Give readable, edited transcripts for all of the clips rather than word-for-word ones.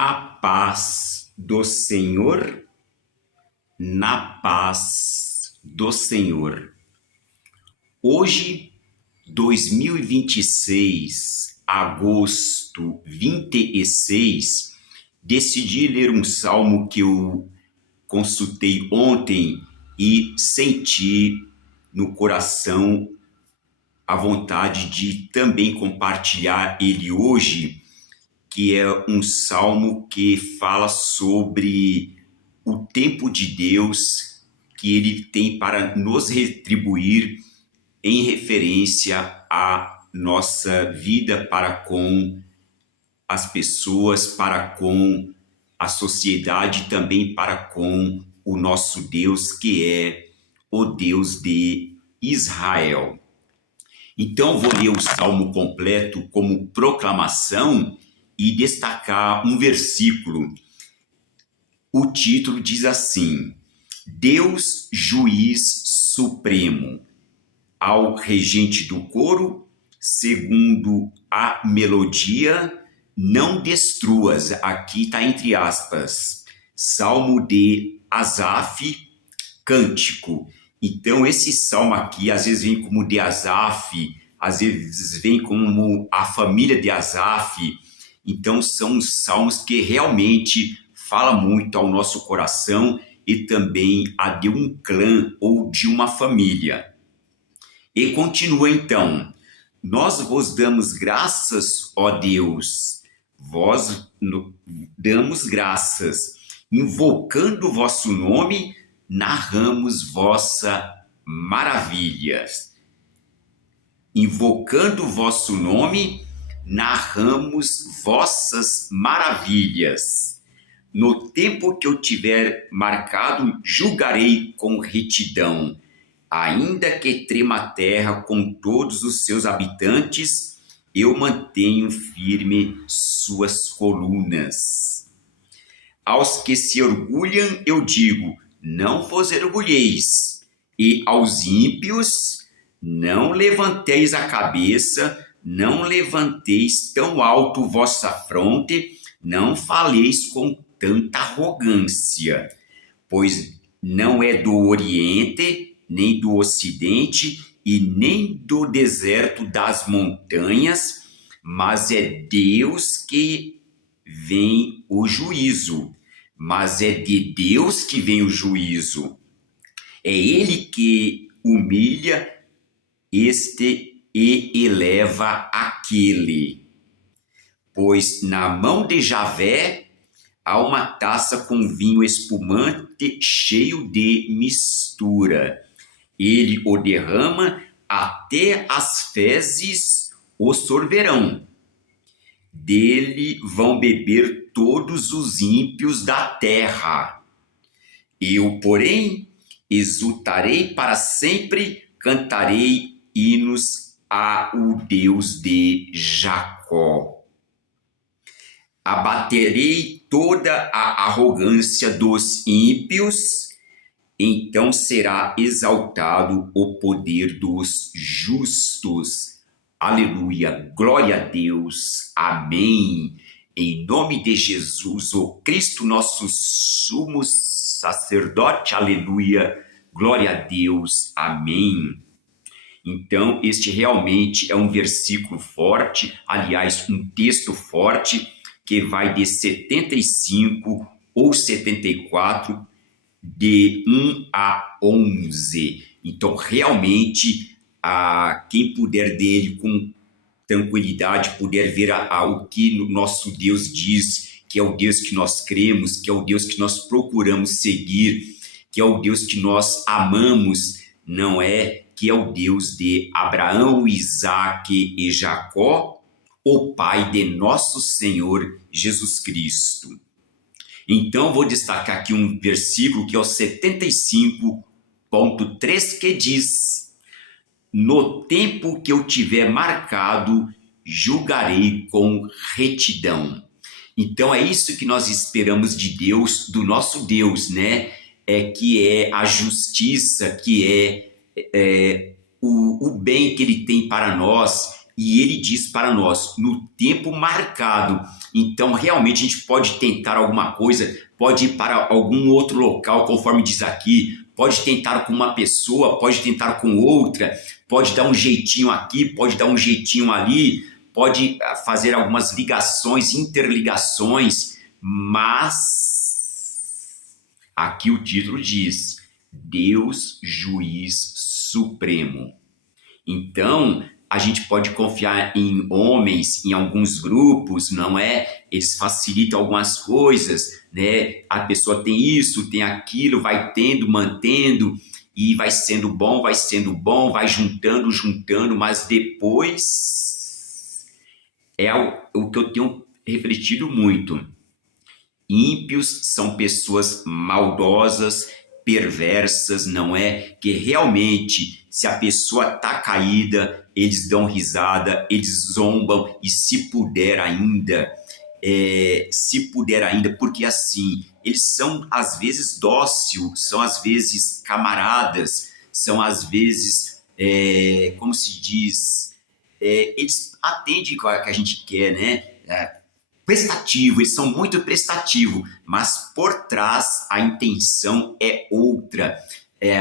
A paz do Senhor, na paz do Senhor. Hoje, 2026, agosto 26, decidi ler um salmo que eu consultei ontem e senti no coração a vontade de também compartilhar ele hoje, que é um salmo que fala sobre o tempo de Deus que ele tem para nos retribuir em referência à nossa vida para com as pessoas, para com a sociedade, também para com o nosso Deus, que é o Deus de Israel. Então, vou ler o salmo completo como proclamação e destacar um versículo. O título diz assim: Deus, juiz supremo. Ao regente do coro, segundo a melodia, não destruas. Aqui está entre aspas. Salmo de Asaf, cântico. Então, esse salmo aqui, às vezes vem como de Asaf, às vezes vem como a família de Asaf. Então, são salmos que realmente falam muito ao nosso coração e também a de um clã ou de uma família. E continua então: nós vos damos graças, ó Deus, vós damos graças, invocando o vosso nome, narramos vossa maravilhas. Invocando o vosso nome, narramos vossas maravilhas. No tempo que eu tiver marcado, julgarei com retidão. Ainda que trema a terra com todos os seus habitantes, eu mantenho firme suas colunas. Aos que se orgulham, eu digo: não vos orgulheis, e aos ímpios, não levanteis a cabeça, não levanteis tão alto vossa fronte, não faleis com tanta arrogância, pois não é do Oriente, nem do Ocidente, e nem do deserto das montanhas, mas é Deus que vem o juízo. Mas é de Deus que vem o juízo. É Ele que humilha este e eleva aquele. Pois na mão de Javé há uma taça com vinho espumante cheio de mistura. Ele o derrama, até as fezes o sorverão. Dele vão beber todos os ímpios da terra. Eu, porém, exultarei para sempre, cantarei hinos ao Deus de Jacó. Abaterei toda a arrogância dos ímpios, então será exaltado o poder dos justos. Aleluia, glória a Deus, amém. Em nome de Jesus, o Cristo, nosso sumo sacerdote, aleluia, glória a Deus, amém. Então, este realmente é um versículo forte, aliás, um texto forte, que vai de 75 ou 74, de 1 a 11. Então, realmente, quem puder dele com tranquilidade, puder ver o que o nosso Deus diz, que é o Deus que nós cremos, que é o Deus que nós procuramos seguir, que é o Deus que nós amamos, não é? Que é o Deus de Abraão, Isaque e Jacó, o Pai de nosso Senhor Jesus Cristo. Então, vou destacar aqui um versículo que é o 75.3, que diz: no tempo que eu tiver marcado, julgarei com retidão. Então, é isso que nós esperamos de Deus, do nosso Deus, né? Que é a justiça, que é o bem que Ele tem para nós, e ele diz para nós, no tempo marcado. Então, realmente, a gente pode tentar alguma coisa, pode ir para algum outro local, conforme diz aqui, pode tentar com uma pessoa, pode tentar com outra, pode dar um jeitinho aqui, pode dar um jeitinho ali, pode fazer algumas ligações, interligações, mas aqui o título diz: Deus, juiz supremo. Então, a gente pode confiar em homens, em alguns grupos, não é? Eles facilitam algumas coisas, né? A pessoa tem isso, tem aquilo, vai tendo, mantendo, e vai sendo bom, vai juntando, juntando, mas depois é o que eu tenho refletido muito. Ímpios são pessoas maldosas, perversas, não é? Que realmente, se a pessoa está caída, eles dão risada, eles zombam, e se puder ainda, porque assim, eles são às vezes dóceis, são às vezes camaradas, são às vezes, como se diz, eles atendem o que a gente quer, né? Prestativo, eles são muito prestativos, mas por trás a intenção é outra.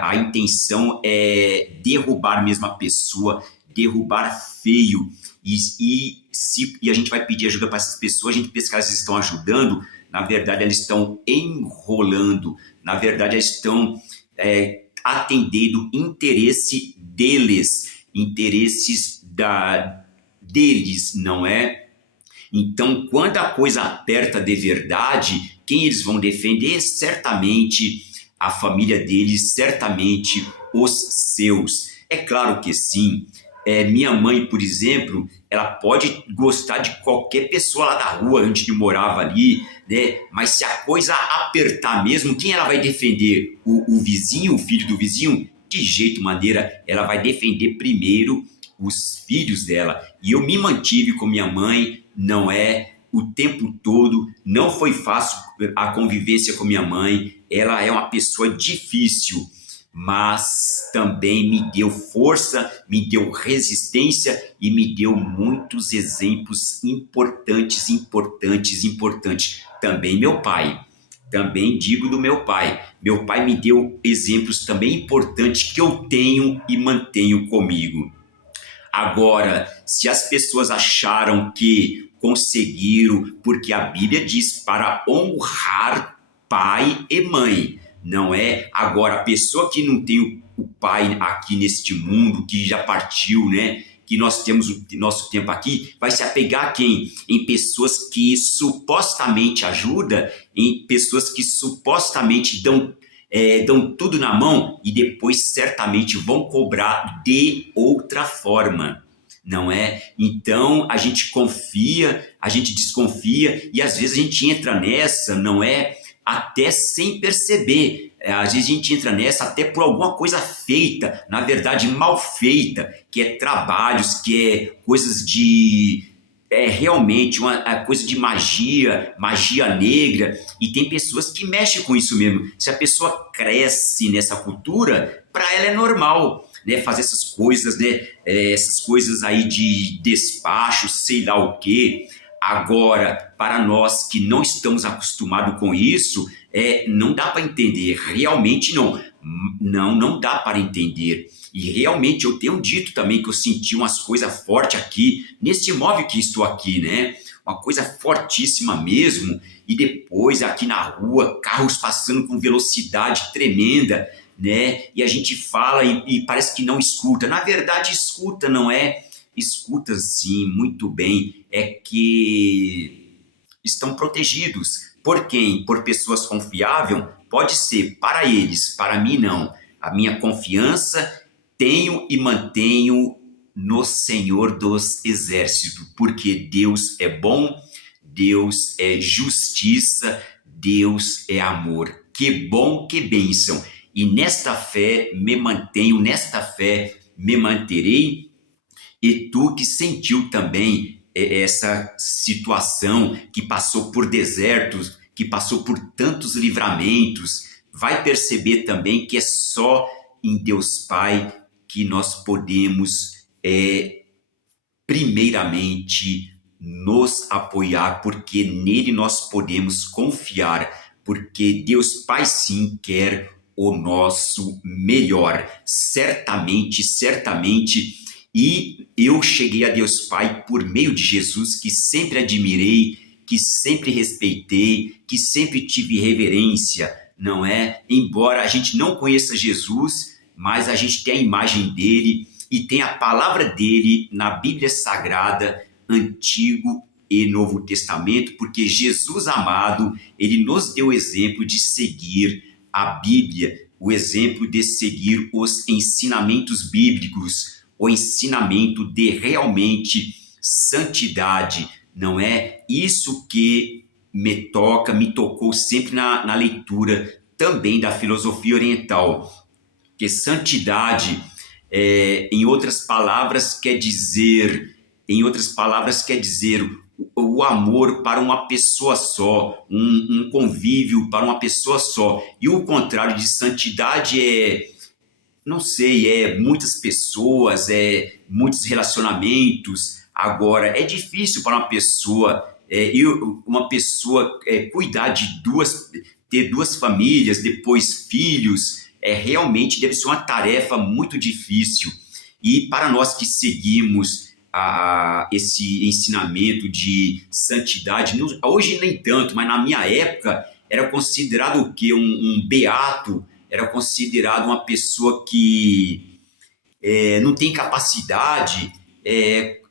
A intenção é derrubar mesmo a pessoa, derrubar feio. E a gente vai pedir ajuda para essas pessoas, a gente pensa que elas estão ajudando, na verdade elas estão enrolando, na verdade elas estão atendendo interesse deles, interesses deles, não é? Então, quando a coisa aperta de verdade, quem eles vão defender? Certamente a família deles, certamente os seus. É claro que sim. Minha mãe, por exemplo, ela pode gostar de qualquer pessoa lá da rua, onde que morava ali, né? Mas se a coisa apertar mesmo, quem ela vai defender? O vizinho, o filho do vizinho? De jeito maneira, ela vai defender primeiro os filhos dela. E eu me mantive com minha mãe, não é o tempo todo, não foi fácil a convivência com minha mãe, ela é uma pessoa difícil, mas também me deu força, me deu resistência e me deu muitos exemplos importantes. Também meu pai, também digo do meu pai me deu exemplos também importantes que eu tenho e mantenho comigo. Agora, se as pessoas acharam que conseguiram, porque a Bíblia diz para honrar pai e mãe, não é? Agora, a pessoa que não tem o pai aqui neste mundo, que já partiu, né? Que nós temos o nosso tempo aqui, vai se apegar a quem? Em pessoas que supostamente ajudam, em pessoas que supostamente dão tudo na mão e depois certamente vão cobrar de outra forma, não é? Então a gente confia, a gente desconfia e às vezes a gente entra nessa, não é? Até sem perceber. Às vezes a gente entra nessa até por alguma coisa feita, na verdade mal feita, que é trabalhos, que é coisas de realmente uma coisa de magia negra, e tem pessoas que mexem com isso mesmo. Se a pessoa cresce nessa cultura, para ela é normal, né, fazer essas coisas, né, essas coisas aí de despacho, sei lá o quê. Agora, para nós que não estamos acostumados com isso, não dá para entender, realmente não. Não dá para entender. E realmente eu tenho dito também que eu senti umas coisas fortes aqui, nesse imóvel que estou aqui, né? Uma coisa fortíssima mesmo. E depois aqui na rua, carros passando com velocidade tremenda, né? E a gente fala e parece que não escuta. Na verdade, escuta, não é? Escuta sim, muito bem. É que estão protegidos. Por quem? Por pessoas confiáveis? Pode ser, para eles, para mim não. A minha confiança tenho e mantenho no Senhor dos Exércitos, porque Deus é bom, Deus é justiça, Deus é amor. Que bom, que bênção. E nesta fé me mantenho, nesta fé me manterei. E tu que sentiu também essa situação, que passou por desertos, que passou por tantos livramentos, vai perceber também que é só em Deus Pai que nós podemos primeiramente nos apoiar, porque nele nós podemos confiar, porque Deus Pai sim quer o nosso melhor, certamente, certamente. E eu cheguei a Deus Pai por meio de Jesus, que sempre admirei, que sempre respeitei, que sempre tive reverência, não é? Embora a gente não conheça Jesus, mas a gente tem a imagem dele e tem a palavra dele na Bíblia Sagrada, Antigo e Novo Testamento, porque Jesus amado, ele nos deu o exemplo de seguir a Bíblia, o exemplo de seguir os ensinamentos bíblicos, o ensinamento de realmente santidade, não é? Isso que me tocou sempre na leitura também da filosofia oriental, que santidade, em outras palavras, quer dizer o amor para uma pessoa só, um convívio para uma pessoa só. E o contrário de santidade não sei, muitas pessoas, muitos relacionamentos. Agora, é difícil para uma pessoa cuidar de ter duas famílias, depois filhos, realmente deve ser uma tarefa muito difícil. E para nós que seguimos esse ensinamento de santidade, hoje nem tanto, mas na minha época era considerado o quê? Um beato, era considerado uma pessoa que não tem capacidade,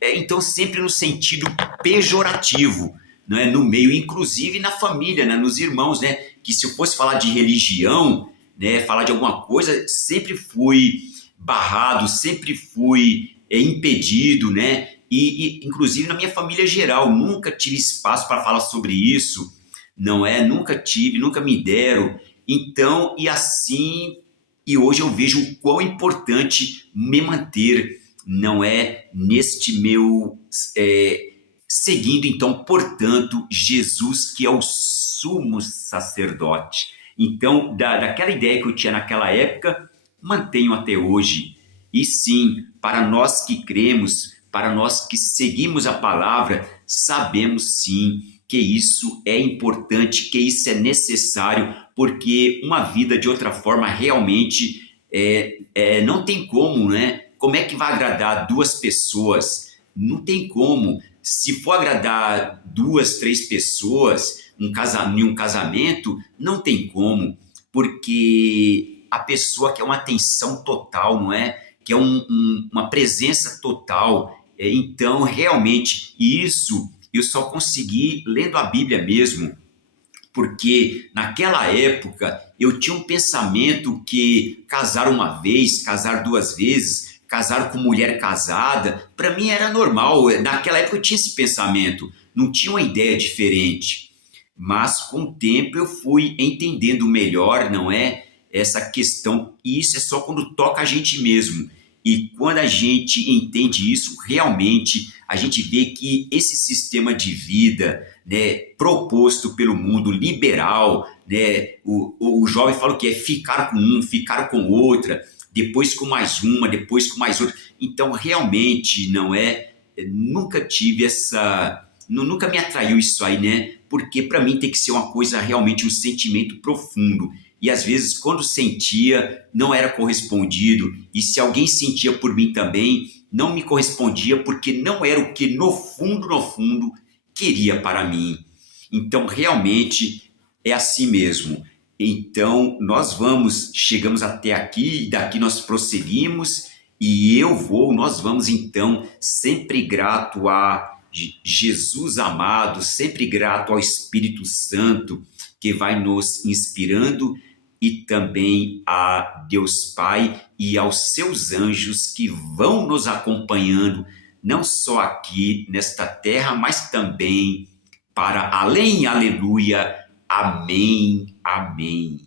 então sempre no sentido pejorativo, né, no meio, inclusive na família, né, nos irmãos, né, que se eu fosse falar de religião, né, falar de alguma coisa, sempre fui barrado, sempre fui impedido, né, e inclusive na minha família geral, nunca tive espaço para falar sobre isso, não é? Nunca tive, nunca me deram. Então, e assim, e hoje eu vejo o quão importante me manter, não é, neste meu seguindo então, portanto, Jesus, que é o sumo sacerdote. Então, daquela ideia que eu tinha naquela época, mantenho até hoje. E sim, para nós que cremos, para nós que seguimos a palavra, sabemos sim que isso é importante, que isso é necessário, porque uma vida de outra forma realmente não tem como, né? Como é que vai agradar duas pessoas? Não tem como. Se for agradar duas, três pessoas em um casamento, não tem como, porque a pessoa quer uma atenção total, não é? Quer uma presença total. Então, realmente, isso eu só consegui lendo a Bíblia mesmo, porque naquela época eu tinha um pensamento que casar uma vez, casar duas vezes, casar com mulher casada, para mim era normal. Naquela época eu tinha esse pensamento, não tinha uma ideia diferente. Mas com o tempo eu fui entendendo melhor, não é? Essa questão, e isso é só quando toca a gente mesmo. E quando a gente entende isso, realmente a gente vê que esse sistema de vida, né, proposto pelo mundo liberal, né, o jovem fala que é ficar com um, ficar com outra, depois com mais uma, depois com mais outra. Então, realmente, não é? Nunca tive nunca me atraiu isso aí, né? Porque para mim tem que ser uma coisa realmente, um sentimento profundo. E às vezes, quando sentia, não era correspondido. E se alguém sentia por mim também, não me correspondia, porque não era o que no fundo, queria para mim. Então, realmente, é assim mesmo. Então, chegamos até aqui, e daqui nós prosseguimos, e nós vamos então, sempre grato a Jesus amado, sempre grato ao Espírito Santo, que vai nos inspirando, e também a Deus Pai e aos seus anjos que vão nos acompanhando, não só aqui nesta terra, mas também para além. Aleluia. Amém. Amém.